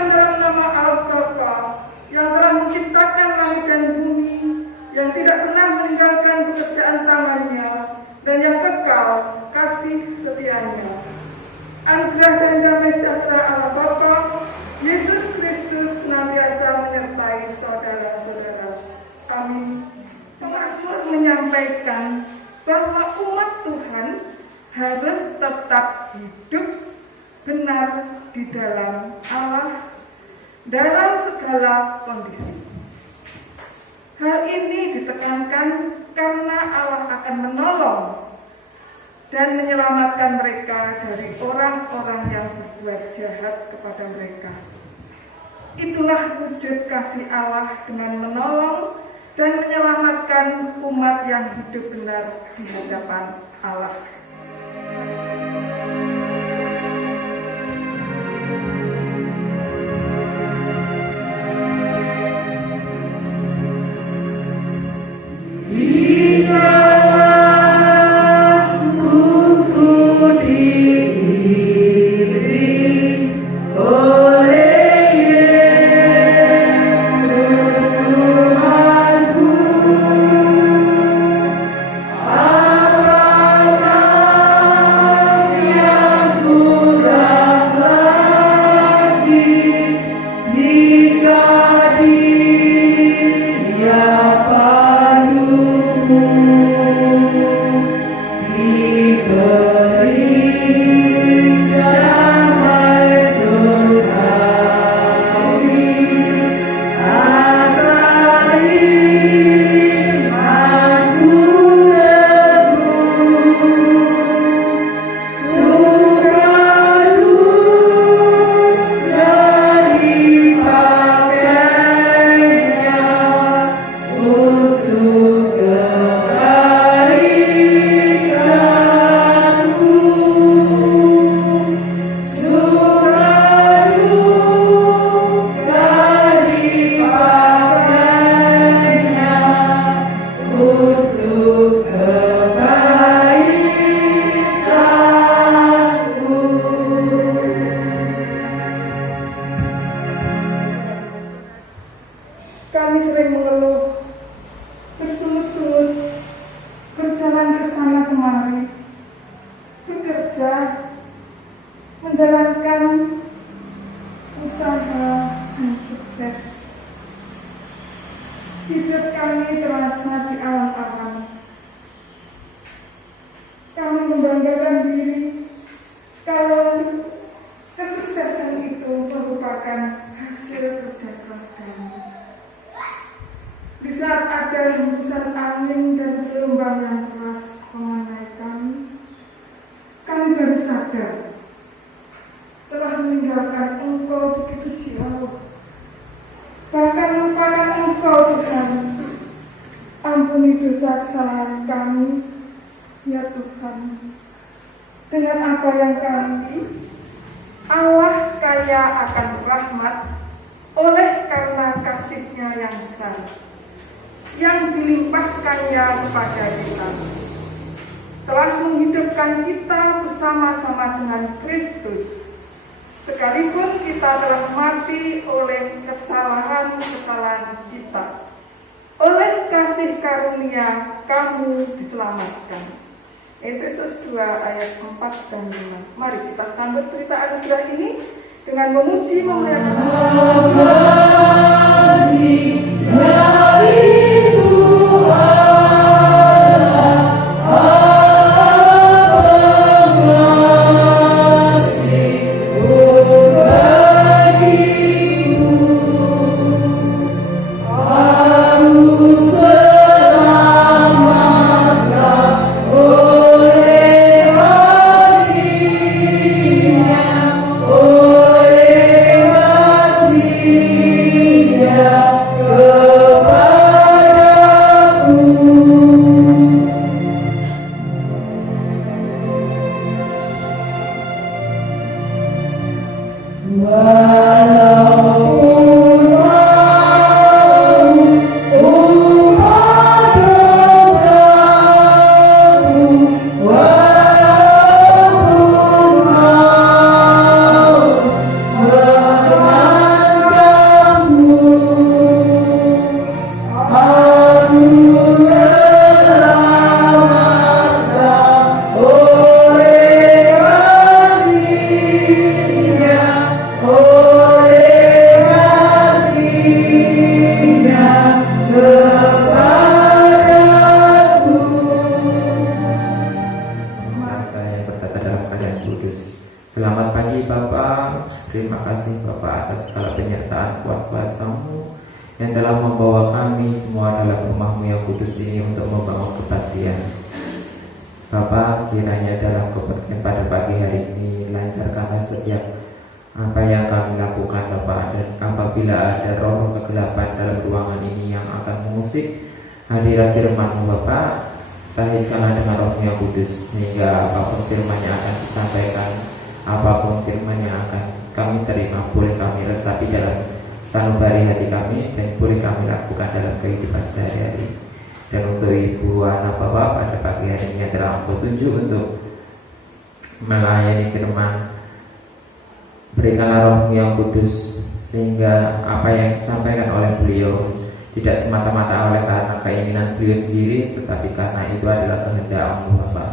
datang dalam nama Allah Bapa yang telah menciptakan langit dan bumi, yang tidak pernah meninggalkan pekerjaan tangannya, dan yang kekal kasih setianya. Anugerah dan damai sejahtera Allah Bapa, Yesus Kristus senantiasa menyertai saudara-saudara. Amin. Mazmur menyampaikan bahwa umat Tuhan harus tetap hidup benar di dalam Allah dalam segala kondisi. Hal ini ditekankan karena Allah akan menolong dan menyelamatkan mereka dari orang-orang yang berbuat jahat kepada mereka. Itulah wujud kasih Allah dengan menolong dan menyelamatkan umat yang hidup benar di hadapan Allah. Kami sering mengeluh, bersungut-sungut, berjalan ke sana kemari, bekerja, menjalankan usaha dan sukses. Hidup kami terasa di alam-alam. Kami membanggakan diri kalau kesuksesan itu merupakan hasil kerja keras kami. Di saat ada hembusan angin dan gelombang yang keras mengenai kami baru sadar telah meninggalkan Engkau begitu jauh, bahkan lupakan Engkau Tuhan. Ampuni dosa kesalahan kami, ya Tuhan. Dengan apa yang kami, Allah kaya akan rahmat oleh karena kasih-Nya yang besar, yang dilimpahkannya kepada kita, telah menghidupkan kita bersama-sama dengan Kristus, sekalipun kita telah mati oleh kesalahan-kesalahan kita. Oleh kasih karunia kamu diselamatkan. Efesus 2 ayat 4 dan 5. Mari kita sambut berita anugerah ini dengan memuji memuliakan Allah. Kasih Bapa atas segala penyertaan kuat kuasa-Mu yang telah membawa kami semua dalam rumah-Mu yang kudus ini untuk membangun kebaktian. Bapa, kiranya dalam kebaktian pada pagi hari ini lancarkanlah setiap apa yang kami lakukan Bapa, dan apabila ada roh kegelapan dalam ruangan ini yang akan mengusik hadirat firman-Mu Bapa, tahiskanlah dengan roh yang kudus, sehingga apapun firman yang akan disampaikan, apapun firman yang akan kami terima, boleh kami resapi dalam sanubari hati kami, dan boleh kami lakukan dalam kehidupan sehari-hari. Dan untuk Ibu anak Bapak pada pagi hari ini adalah Engkau tunjuk untuk melayani firman, berikanlah roh yang kudus, sehingga apa yang disampaikan oleh beliau tidak semata-mata oleh karena keinginan beliau sendiri, tetapi karena itu adalah kehendak-Mu Bapa.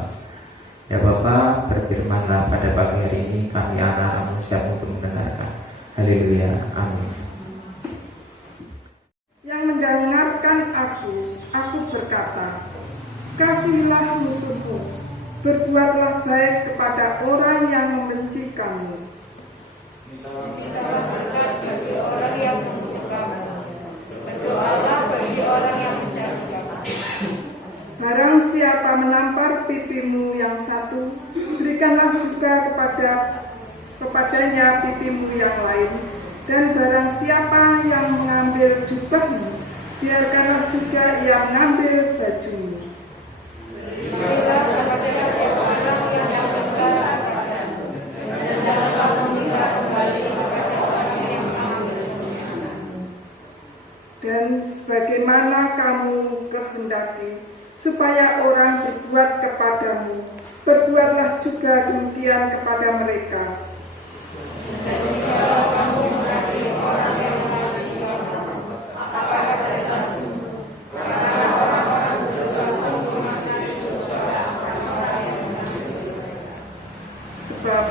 Ya Bapa, berfirmanlah pada pagi hari ini, kami anak-anak-Mu siap untuk mendengarkan. Haleluya, amin. Yang mendengarkan aku berkata, kasihilah musuhmu, berbuatlah baik kepada orang yang membenci kamu. Mintalah berkat bagi orang yang membutuhkan kamu, berdoalah bagi orang yang mencari kamu. Barang siapa menampar pipimu yang satu, berikanlah juga kepadanya pipimu yang lain. Dan barang siapa yang mengambil jubahmu, biarkanlah juga ia mengambil bajumu. Berilah kepada setiap orang yang berdoa kepadamu, dan janganlah meminta kembali kepada orang yang mengambilnya. Dan sebagaimana kamu kehendaki supaya orang berbuat kepadamu, berbuatlah juga demikian kepada mereka. Dan jikalau kamu mengasihi orang yang mengasihi kamu, apakah dosamu? Karena orang-orang berdosa mengasihi juga orang-orang yang mengasihi. Sebab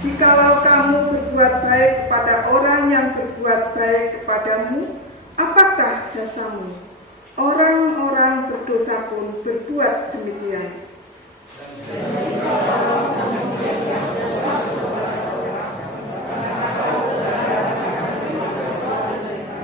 jikalau kamu berbuat baik kepada orang yang berbuat baik kepadamu, apakah jasamu? Orang-orang berdosa pun berbuat demikian. Dan jikalau kamu berbuat sesuatu kepada orang, apakah orang akan berbuat sesuatu kepada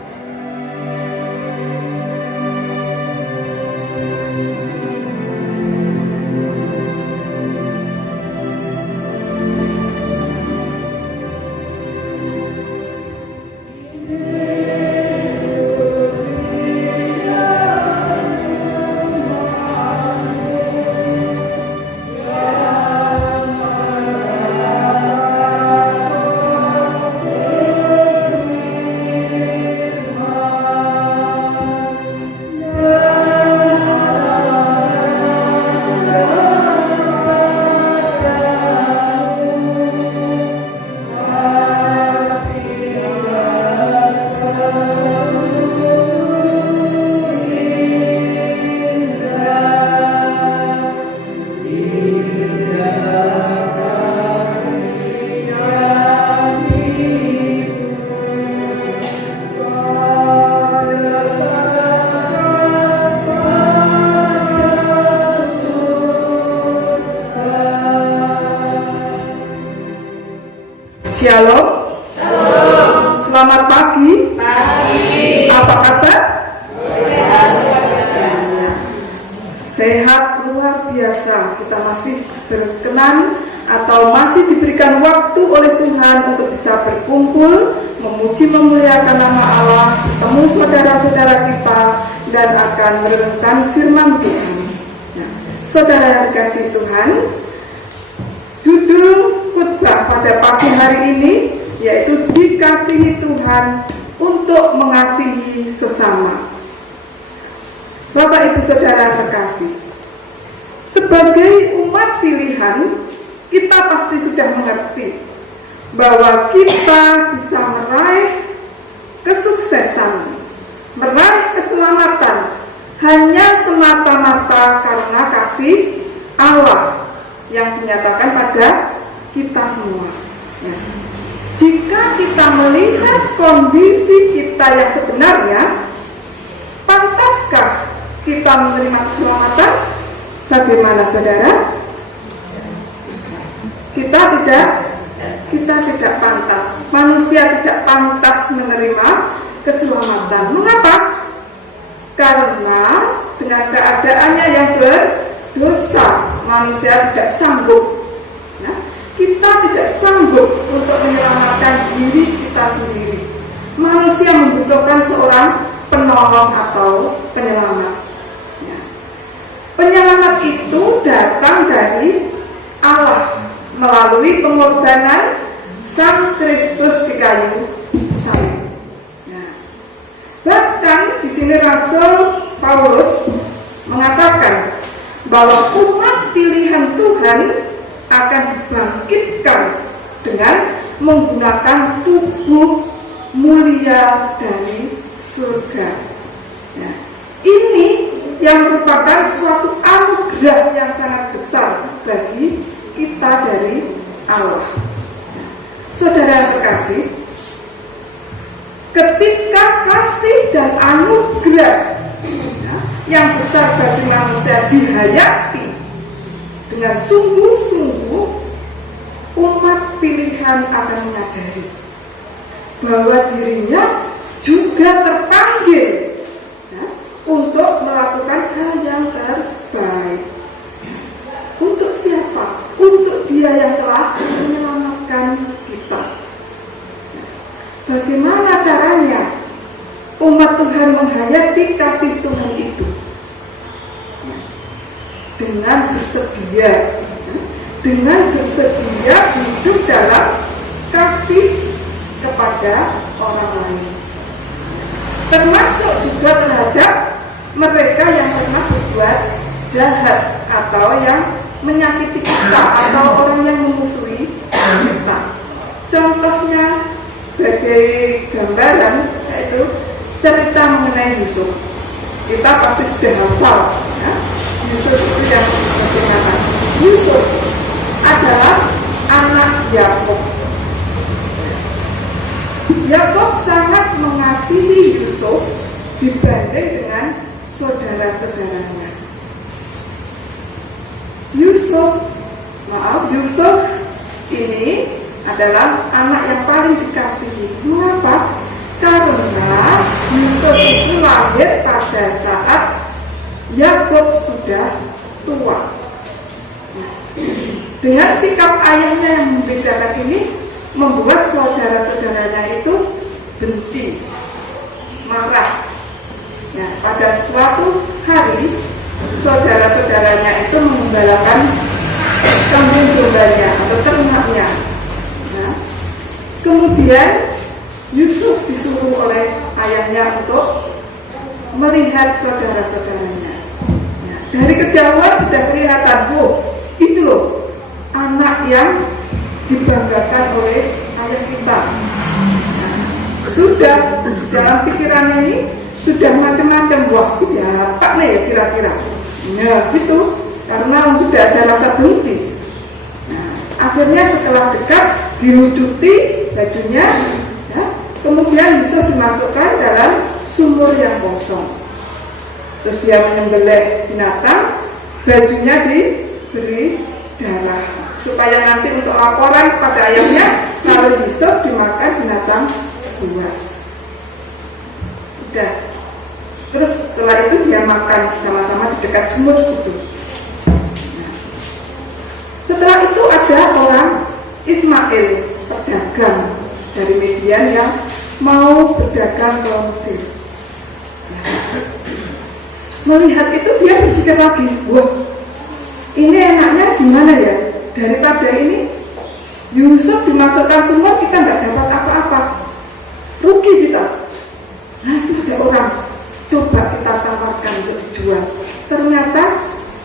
Shalom. Selamat pagi. Apa kabar? Sehat luar biasa. Kita masih berkenan atau masih diberikan waktu oleh Tuhan untuk bisa berkumpul, memuji memuliakan nama Allah, bertemu saudara-saudara kita, dan akan merenungkan firman Tuhan. Nah, saudara yang dikasihi Tuhan, judul khotbah pada pagi hari ini yaitu dikasihi Tuhan untuk mengasihi sesama. Bapak Ibu Saudara terkasih, sebagai umat pilihan, kita pasti sudah mengerti bahwa kita bisa meraih kesuksesan, meraih keselamatan hanya semata-mata karena kasih Allah yang dinyatakan pada kita semua. Ya. Jika kita melihat kondisi kita yang sebenarnya, pantaskah kita menerima keselamatan? Bagaimana saudara? Kita kita tidak pantas, manusia tidak pantas menerima keselamatan. Mengapa? Karena dengan keadaannya yang berdosa, manusia tidak sanggup. Nah, kita tidak sanggup untuk menyelamatkan diri kita sendiri. Manusia membutuhkan seorang penolong atau penyelamat. Ya. Penyelamat itu datang dari Allah melalui pengorbanan Sang Kristus di kayu salib. Nah, bahkan di sini Rasul Paulus mengatakan bahwa umat pilihan Tuhan akan dibangkitkan dengan menggunakan tubuh mulia dari surga. Nah, ini yang merupakan suatu anugerah yang sangat besar bagi kita dari Allah. Nah, saudara terkasih, ketika kasih dan anugerah yang besar bagi manusia dihayati dengan sungguh-sungguh, umat pilihan akan menyadari bahwa dirinya juga terpanggil untuk melakukan hal yang terbaik. Untuk siapa? Untuk Dia yang telah menyelamatkan kita. Bagaimana caranya umat Tuhan menghayati kasih Tuhan itu? Dengan bersedia hidup dalam kasih kepada orang lain, termasuk juga terhadap mereka yang pernah berbuat jahat atau yang menyakiti kita atau orang yang memusuhi kita. Contohnya sebagai gambaran yaitu cerita mengenai Yusuf. Kita pasti sudah hafal ya? Yusuf itu yang bagaimana? Yusuf adalah anak Yakub. Yakub sangat mengasihi Yusuf dibanding dengan saudara-saudaranya. Yusuf ini adalah anak yang paling dikasihi. Mengapa? Karena Yusuf itu lahir pada saat Yakub sudah tua. Dengan sikap ayahnya yang membedakan ini membuat saudara-saudaranya itu benci, marah. Nah, pada suatu hari saudara-saudaranya itu mengembalakan kambing dombanya atau ternaknya. Nah, kemudian Yusuf disuruh oleh ayahnya untuk melihat saudara-saudaranya. Nah, dari kejauhan sudah kelihatan, itu loh anak yang dibanggakan oleh ayah kita. Nah, sudah dalam pikirannya ini sudah macam-macam, ya apa nih ya kira-kira. Ya gitu, karena sudah ada rasa benci. Nah, akhirnya setelah dekat dilucuti bajunya, ya, kemudian Yusuf dimasukkan dalam sumur yang kosong. Terus dia menyembelih binatang, bajunya diberi darah supaya nanti untuk laporan kepada ayahnya kalau Yusuf dimakan binatang buas. Udah. Terus setelah itu dia makan bersama-sama di dekat sumur situ. Nah, setelah itu ada orang Ismail, pedagang dari Midian yang mau berdagang ke Mesir. Melihat itu dia berpikir lagi, wah ini enaknya gimana ya, daripada ini Yusuf dimasukkan sumur kita nggak dapat apa-apa, rugi kita. Nah itu ada orang, coba kita tawarkan untuk dijual. Ternyata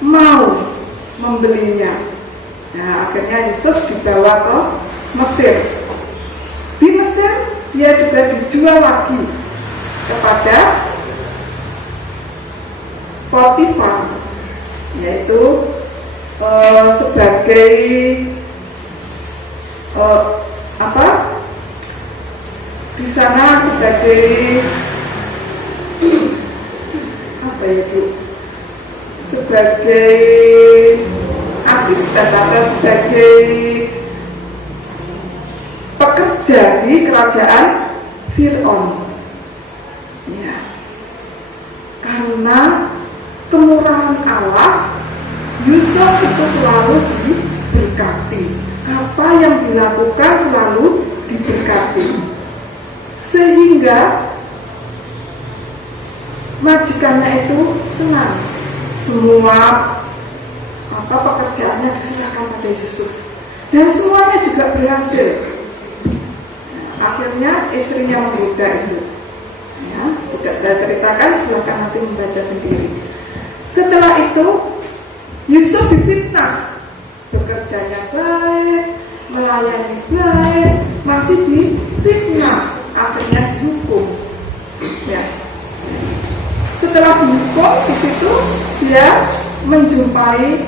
mau membelinya. Nah akhirnya Yusuf dibawa ke Mesir. Di Mesir dia juga dijual lagi kepada Potifar, yaitu sebagai di sana sebagai apa ya Bu? Sebagai asisten atau sebagai bekerja di kerajaan Fir'aun. Ya. Karena kemurahan Allah, Yusuf itu selalu diberkati. Apa yang dilakukan selalu diberkati. Sehingga majikannya itu senang. Semua pekerjaannya diserahkan pada Yusuf. Dan semuanya juga berhasil. Akhirnya istrinya menggoda itu. Ya, sudah saya ceritakan, silakan nanti membaca sendiri. Setelah itu Yusuf difitnah, bekerjanya baik, melayani baik, masih difitnah, akhirnya dihukum. Ya. Setelah dihukum, di situ dia menjumpai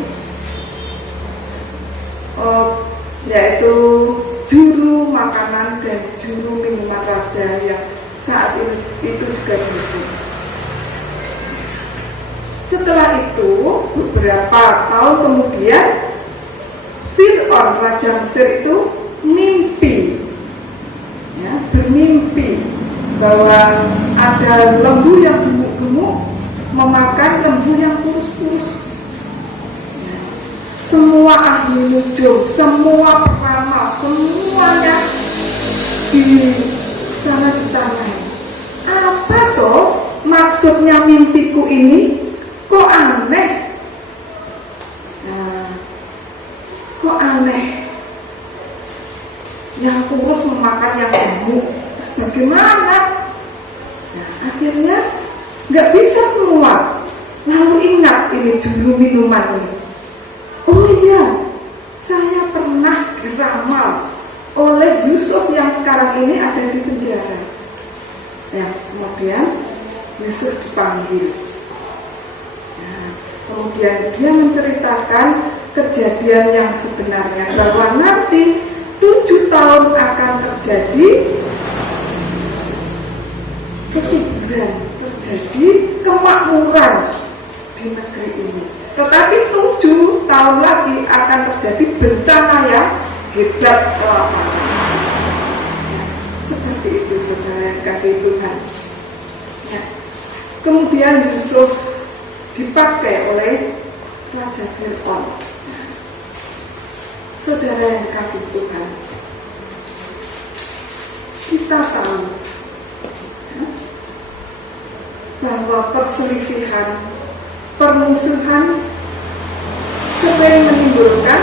yaitu juru makanan dan juru minuman raja yang saat itu juga dihukum. Setelah itu beberapa tahun kemudian Fir'aun raja Mesir itu mimpi, ya, bermimpi bahwa ada lembu yang gemuk-gemuk memakan lembu yang kurus-kurus. Semua ahli nujum, semua peramal, semuanya di sana ditanyai, apa toh maksudnya mimpiku ini? Kok aneh? Kok aneh? Yang kurus memakan yang gemuk, bagaimana? Akhirnya nggak bisa semua. Lalu ingat ini juru minuman ini. Oh iya, saya pernah diramal oleh Yusuf yang sekarang ini ada di penjara. Ya, kemudian Yusuf dipanggil. Nah, kemudian dia menceritakan kejadian yang sebenarnya, bahwa nanti 7 tahun akan terjadi kesuburan, terjadi kemakmuran di negeri ini. Tetapi 7 tahun lagi akan terjadi bencana yang hebat kelaparan. Seperti itu saudara yang kasih Tuhan. Ya. Kemudian Yusuf dipakai oleh Raja Fir'aun. Saudara yang kasih Tuhan, kita tahu bahwa perselisihan, permusuhan sering menimbulkan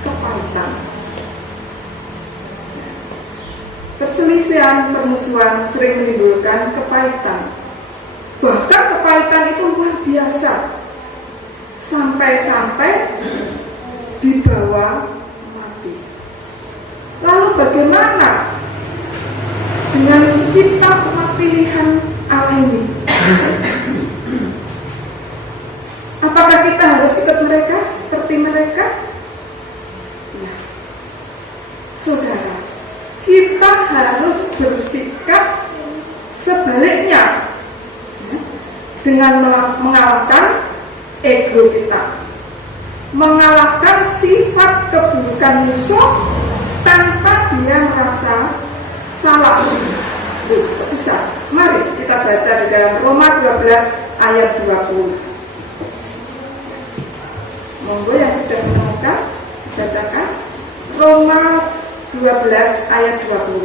kepahitan. Perselisihan, permusuhan sering menimbulkan kepahitan. Bahkan kepahitan itu luar biasa, sampai-sampai dibawa mati. Lalu bagaimana dengan kita umat pilihan Allah ini? Apakah kita harus ikut mereka seperti mereka? Ya. Saudara, kita harus bersikap sebaliknya, ya, dengan mengalahkan ego kita, mengalahkan sifat keburukan musuh tanpa dia merasa salah. Bisa. Mari kita baca di dalam Roma 12 ayat 20. Monggo yang sudah menemukan, bacakan Roma 12 ayat 20.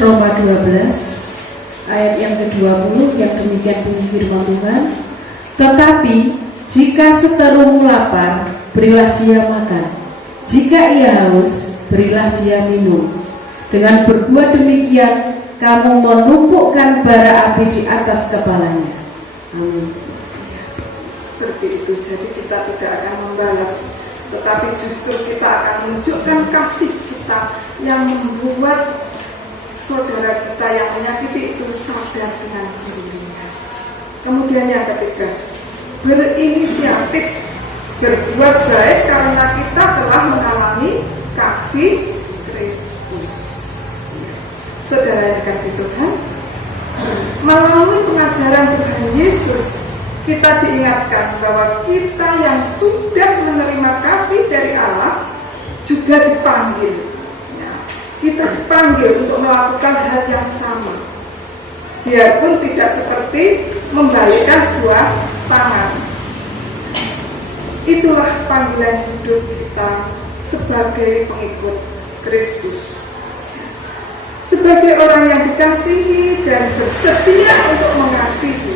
Roma 12 ayat yang ke-20, yang demikian bunyi firman Tuhan. Tetapi jika seterumu lapar, berilah dia makan. Jika ia haus, berilah dia minum. Dengan berbuat demikian, kamu menumpukkan bara api di atas kepalanya. Amin. Seperti itu, jadi kita tidak akan membalas, tetapi justru kita akan menunjukkan kasih kita yang membuat saudara kita yang menyakiti itu sadar dengan sendirinya. Kemudian yang ketiga, berinisiatif berbuat baik karena kita telah mengalami kasih Kristus. Saudara yang kasih Tuhan, melalui pengajaran Tuhan Yesus kita diingatkan bahwa kita yang sudah menerima kasih dari Allah juga dipanggil. Ya, kita dipanggil untuk melakukan hal yang sama, biarpun tidak seperti membalikkan sebuah tangan. Itulah panggilan hidup kita sebagai pengikut Kristus, sebagai orang yang dikasihi dan bersedia untuk mengasihi.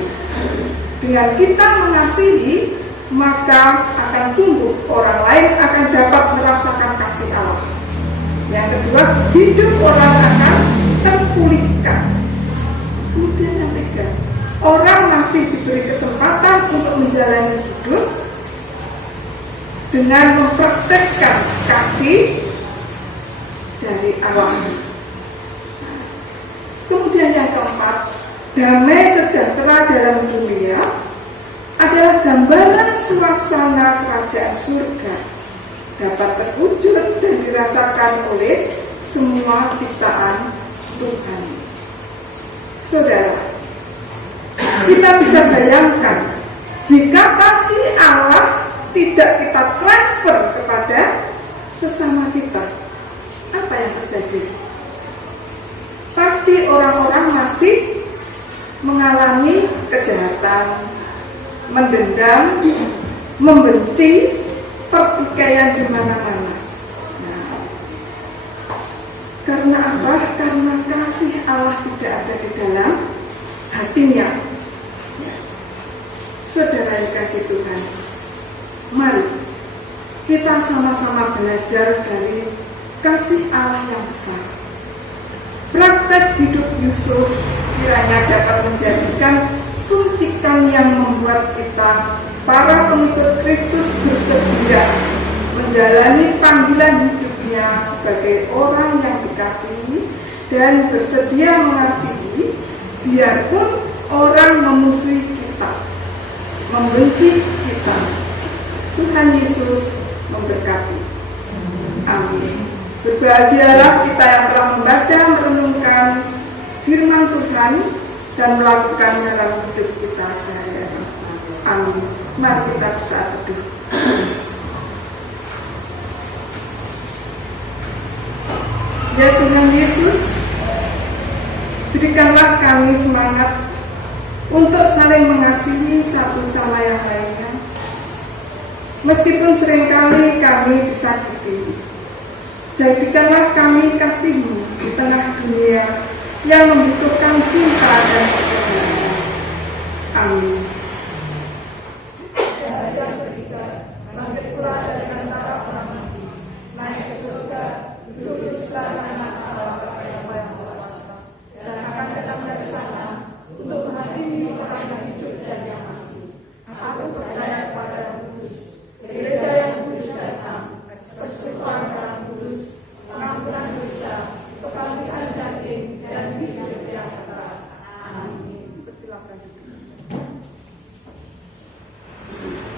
Dengan kita mengasihi, maka akan tumbuh, orang lain akan dapat merasakan kasih Allah. Yang kedua, hidup orang akan terpulihkan. Kemudian yang ketiga, orang masih diberi kesempatan untuk menjalani hidup dengan mempraktekkan kasih dari Allah. Kemudian yang keempat, damai sejahtera dalam dunia adalah gambaran suasana kerajaan surga, dapat terwujud dan dirasakan oleh semua ciptaan Tuhan. Saudara, kita bisa bayangkan jika kasih Allah tidak kita transfer kepada sesama kita, apa yang terjadi? Pasti orang-orang masih mengalami kejahatan, mendendam, membenci, pertikaian di mana-mana. Nah, karena apa? Karena kasih Allah tidak ada di dalam hatinya. Ya. Saudara yang kasih Tuhan, mari kita sama-sama belajar dari kasih Allah yang besar. Praktek hidup Yusuf kiranya dapat menjadikan suntikan yang membuat kita, para pengikut Kristus, bersedia menjalani panggilan hidupnya sebagai orang yang dikasihi dan bersedia mengasihi, biarpun orang memusuhi kita, membenci kita. Tuhan Yesus memberkati. Amin. Berbahagialah kita yang telah membaca, merenungkan firman Tuhan dan melakukan dalam hidup kita sehari-hari. Amin. Mari kita bersatu teduh. Ya Tuhan Yesus, berikanlah kami semangat untuk saling mengasihi satu sama yang lainnya, meskipun seringkali kami disakiti. Jadikanlah kami kasih-Mu di tengah dunia yang membutuhkan cinta dan persaudaraan. Amin.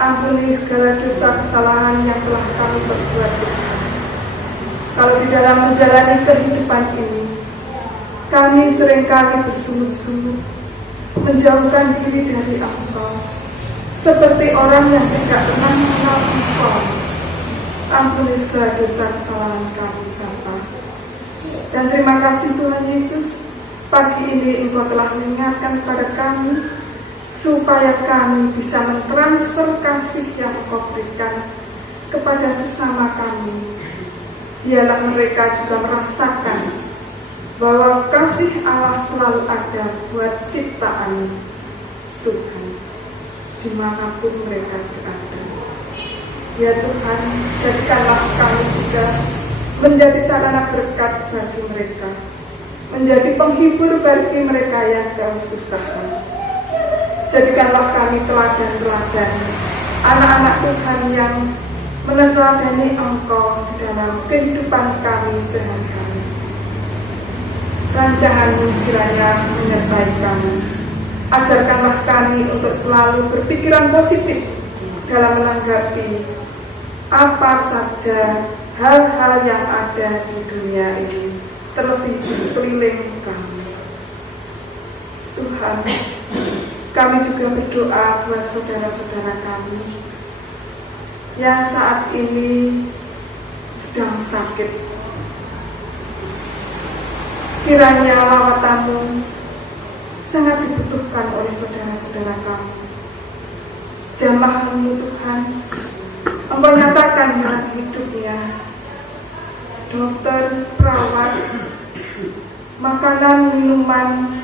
Ampuni segala dosa kesalahan yang telah kami perbuat. Kalau di dalam menjalani kehidupan ini, kami seringkali bersungguh-sungguh menjauhkan diri dari Engkau, seperti orang yang tidak pernah mengenal Engkau. Ampuni segala dosa kesalahan kami, Bapa. Dan terima kasih Tuhan Yesus, pagi ini Engkau telah mengingatkan kepada kami supaya kami bisa mentransfer kasih yang Engkau berikan kepada sesama kami. Biarlah mereka juga merasakan bahwa kasih Allah selalu ada buat ciptaan Tuhan dimanapun mereka berada. Ya Tuhan, jadikanlah kami juga menjadi sarana berkat bagi mereka, menjadi penghibur bagi mereka yang dalam kesusahan. Jadikanlah kami teladan-teladan, anak-anak Tuhan yang meneladani Engkau dalam kehidupan kami sehari-hari. Rancangan-Mu kiranya menyertai kami. Ajarkanlah kami untuk selalu berpikiran positif dalam menanggapi apa saja hal-hal yang ada di dunia ini, terlebih di sekeliling kami. Tuhan, Kami juga berdoa buat saudara-saudara kami yang saat ini sedang sakit. Kiranya lawatanmu sangat dibutuhkan oleh saudara-saudara kami. Jamah-Mu Tuhan, Engkau nyatakan jalan hidupnya, dokter, perawat, makanan, minuman,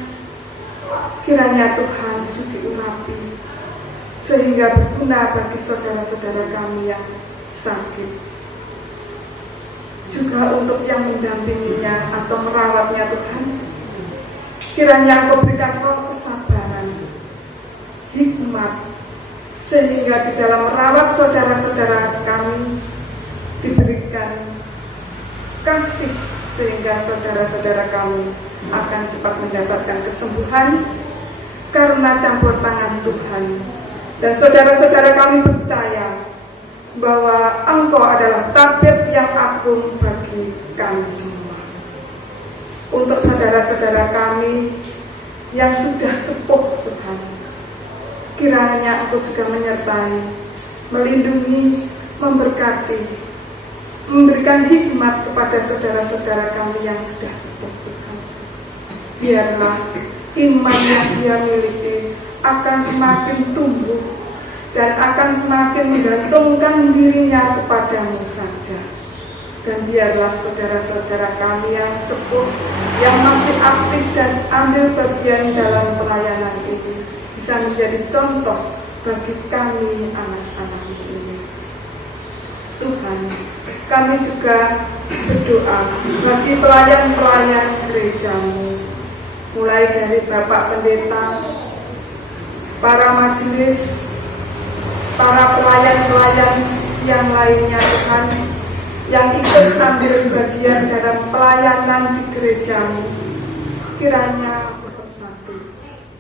kiranya Tuhan sudi urapi sehingga berguna bagi saudara-saudara kami yang sakit. Juga untuk yang mendampinginya atau merawatnya Tuhan, kiranya Engkau berikan roh kesabaran, hikmat, sehingga di dalam merawat saudara-saudara kami diberikan kasih, sehingga saudara-saudara kami akan cepat mendapatkan kesembuhan karena campur tangan Tuhan. Dan saudara-saudara kami percaya bahwa Engkau adalah tabib yang agung bagi kami semua. Untuk saudara-saudara kami yang sudah sepuh Tuhan, kiranya Engkau juga menyertai, melindungi, memberkati, memberikan hikmat kepada saudara-saudara kami yang sudah sepuh Tuhan. Biarlah iman yang dia miliki akan semakin tumbuh dan akan semakin menggantungkan dirinya kepadamu saja. Dan biarlah saudara-saudara kami yang sepuh, yang masih aktif dan ambil bagian dalam pelayanan ini, bisa menjadi contoh bagi kami anak-anak ini. Tuhan, kami juga berdoa bagi pelayan-pelayan gereja-Mu, mulai dari Bapak Pendeta, para majelis, para pelayan-pelayan yang lainnya Tuhan, yang ikut ambil bagian dalam pelayanan di gereja-Mu, kiranya bersatu,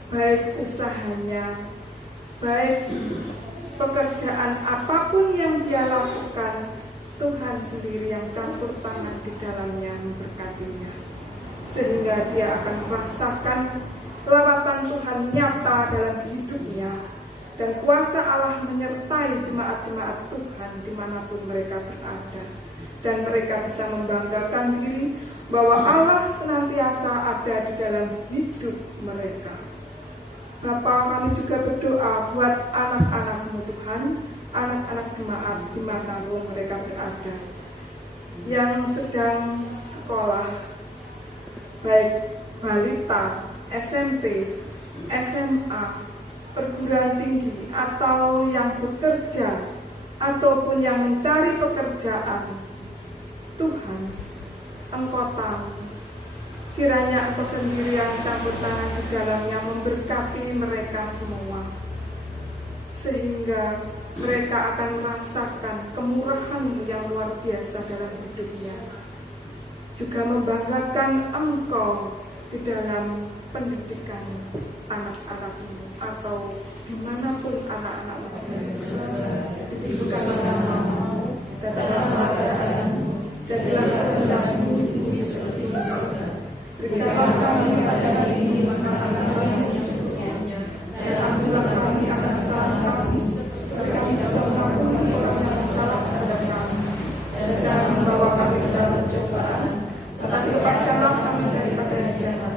baik usahanya, baik pekerjaan apapun yang dia lakukan, Tuhan sendiri yang campur tangan di dalamnya memberkatinya, sehingga dia akan merasakan lawatan Tuhan nyata dalam hidupnya, dan kuasa Allah menyertai jemaat-jemaat Tuhan dimanapun mereka berada, dan mereka bisa membanggakan diri bahwa Allah senantiasa ada di dalam hidup mereka. Bapa, kami juga berdoa buat anak-anak-Mu Tuhan, anak-anak jemaat dimanapun mereka berada, yang sedang sekolah, baik balita, SMP, SMA, perguruan tinggi, atau yang bekerja, ataupun yang mencari pekerjaan. Tuhan, Engkau tahu, kiranya Engkau sendiri yang campur tangan di dalamnya memberkati mereka semua, sehingga mereka akan merasakan kemurahan-Mu yang luar biasa dalam hidupnya, juga membanggakan Engkau di dalam pendidikan anak-anak-Mu, atau dimanapun anak-anak-Mu dititipkan namamu dan dalam kerajaan-Mu, jadilah kehendak-Mu di bumi seperti di surga. Berikanlah kami pada hari ini makanan kami secukupnya, dan ampunilah kami akan kesalahan kami, seperti juga kami mengampuni orang yang bersalah terhadap kami, dan jangan membawa kami ke dalam pencobaan, tetapi lepaskanlah kami daripada yang jahat.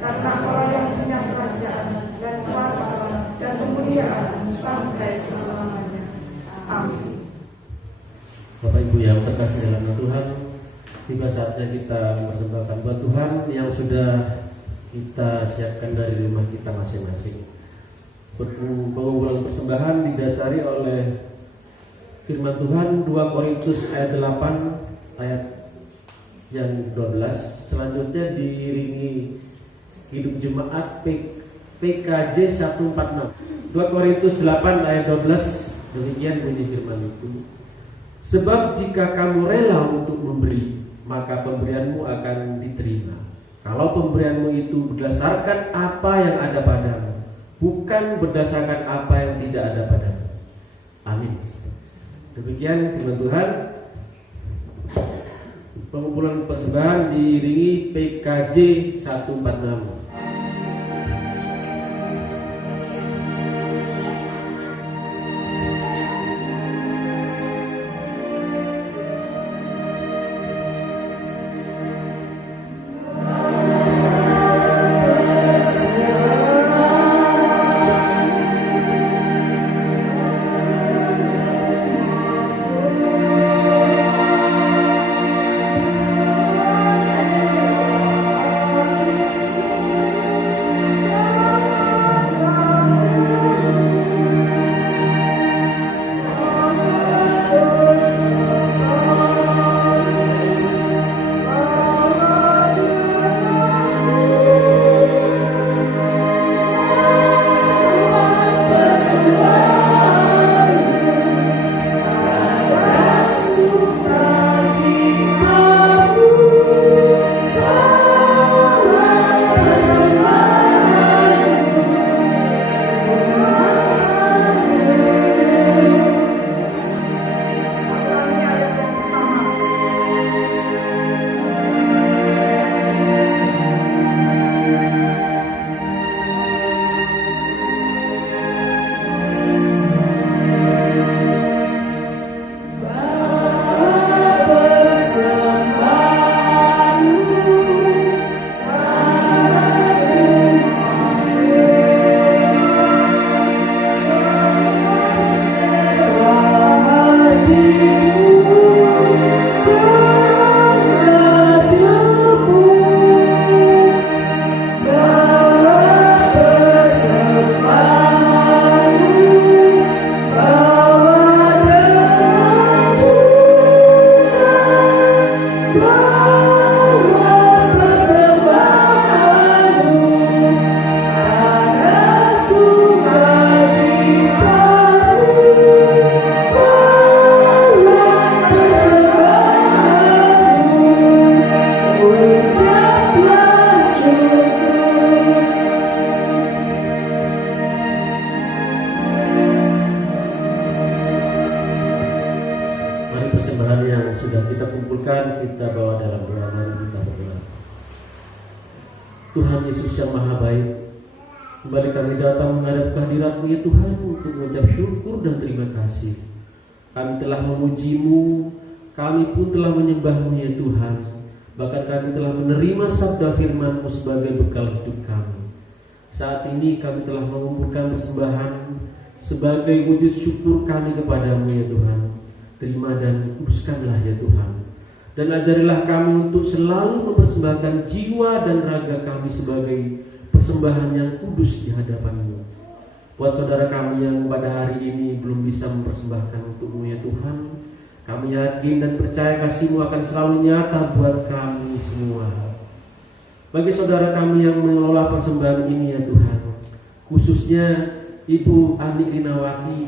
Karena Allah yang punya kerajaan dan kuasa dan kemuliaan sampai selama-lamanya. Amin. Bapak Ibu yang terkasih dalam Tuhan, tiba saatnya kita mempersembahkan buat Tuhan yang sudah kita siapkan dari rumah kita masing-masing. Pengumpulan persembahan didasari oleh firman Tuhan 2 Korintus ayat 8 ayat yang 12. Selanjutnya diiringi hidup jemaat PKJ 146. 2 Korintus 8 ayat 12, demikian bunyi firman itu. Sebab jika kamu rela untuk memberi, maka pemberianmu akan diterima. Kalau pemberianmu itu berdasarkan apa yang ada padamu, bukan berdasarkan apa yang tidak ada padamu. Amin. Demikian firman Tuhan. Pengumpulan persembahan diiringi PKJ 146. persembahan yang sudah kita kumpulkan, kita bawa dalam doa. Mari kita berdoa. Tuhan Yesus yang Maha Baik, kembali kami datang menghadap kehadirat-Mu ya Tuhan untuk mengucap syukur dan terima kasih. Kami telah memuji-Mu, kami pun telah menyembah-Mu ya Tuhan. Bahkan kami telah menerima sabda firman-Mu sebagai bekal hidup kami. Saat ini kami telah mengumpulkan persembahan sebagai wujud syukur kami kepadamu ya Tuhan. Terima dan kuduskanlah ya Tuhan. Dan ajarilah kami untuk selalu mempersembahkan jiwa dan raga kami sebagai persembahan yang kudus di hadapan-Mu. Buat saudara kami yang pada hari ini belum bisa mempersembahkan untuk-Mu ya Tuhan, kami yakin dan percaya kasih-Mu akan selalu nyata buat kami semua. Bagi saudara kami yang mengelola persembahan ini ya Tuhan, khususnya Ibu Ani Rinawati,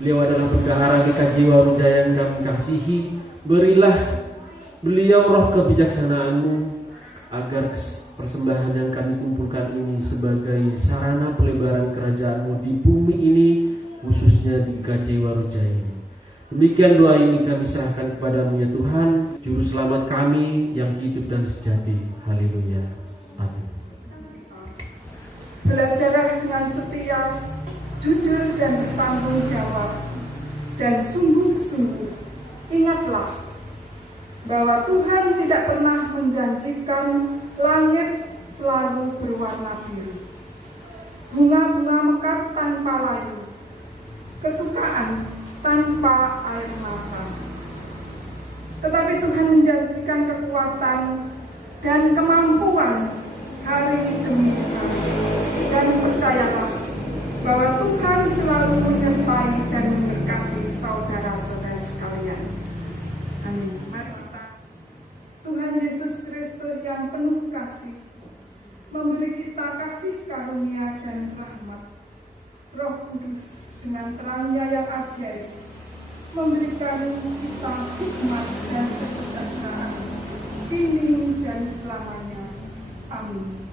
beliau adalah bendahara GKJ Warujaya yang kami kasihi. Berilah beliau roh kebijaksanaan-Mu agar persembahan yang kami kumpulkan ini sebagai sarana pelebaran kerajaan-Mu di bumi ini, khususnya di GKJ Warujaya. Demikian doa ini kami serahkan kepada-Mu ya Tuhan, Juru Selamat kami yang hidup dan sejati. Haleluya. Amin. Belajarlah dengan setia, jujur dan bertanggung jawab, dan sungguh-sungguh ingatlah bahwa Tuhan tidak pernah menjanjikan langit selalu berwarna biru, bunga-bunga mekar tanpa layu, kesukaan tanpa air mata. Tetapi Tuhan menjanjikan kekuatan dan kemampuan hari demi hari. Dan percayalah bahwa Tuhan selalu menyertai dan memberkati saudara-saudara sekalian. Amin. Mari kita, Tuhan Yesus Kristus yang penuh kasih, memberi kita kasih karunia dan rahmat. Roh Kudus dengan terangnya yang ajaib memberikan kita hikmat dan kesejahteraan kini dan selamanya. Amin.